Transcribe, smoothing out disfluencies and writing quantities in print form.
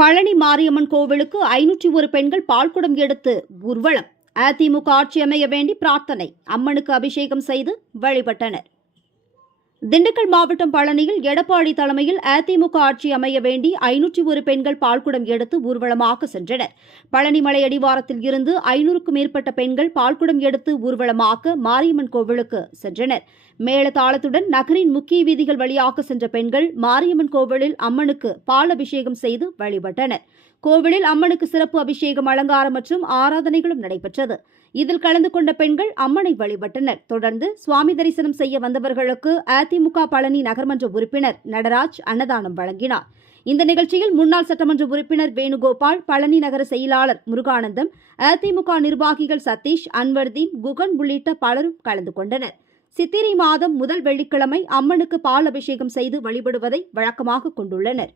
பழனி மாரியம்மன் கோவிலுக்கு 501 பெண்கள் பால்குடம் எடுத்து ஊர்வலம். அதிமுக ஆட்சி அமைய வேண்டி பிரார்த்தனை. அம்மனுக்கு அபிஷேகம் செய்து வழிபட்டனர். திண்டுக்கல் மாவட்டம் பழனியில் எடப்பாடி தலைமையில் அதிமுக ஆட்சி அமைய வேண்டி 501 பெண்கள் பால்குடம் எடுத்து ஊர்வலமாக சென்றனர். பழனி மலை அடிவாரத்தில் இருந்து 500க்கும் மேற்பட்ட பெண்கள் பால்குடம் எடுத்து ஊர்வலமாக மாரியம்மன் கோவிலுக்கு சென்றனர். மேளதாளத்துடன் நகரின் முக்கிய வீதிகள் வழியாக சென்ற பெண்கள் மாரியம்மன் கோவிலில் அம்மனுக்கு பால் அபிஷேகம் செய்து வழிபட்டனர். கோவிலில் அம்மனுக்கு சிறப்பு அபிஷேகம், அலங்காரம் மற்றும் ஆராதனைகளும் நடைபெற்றது. இதில் கலந்து கொண்ட பெண்கள் அம்மனை வழிபட்டனர். தொடர்ந்து சுவாமி தரிசனம் செய்ய வந்தவர்களுக்கு அதிமுக பழனி நகர்மன்ற உறுப்பினர் நடராஜ் அன்னதானம் வழங்கினார். இந்த நிகழ்ச்சியில் முன்னாள் சட்டமன்ற உறுப்பினர் வேணுகோபால், பழனி நகர செயலாளர் முருகானந்தம், அதிமுக நிர்வாகிகள் சதீஷ், அன்வர்தீன், குகன் உள்ளிட்ட பலரும் கலந்து கொண்டனர். சித்திரை மாதம் முதல் வெள்ளிக்கிழமை அம்மனுக்கு பால் அபிஷேகம் செய்து வழிபடுவதை வழக்கமாக கொண்டுள்ளனர்.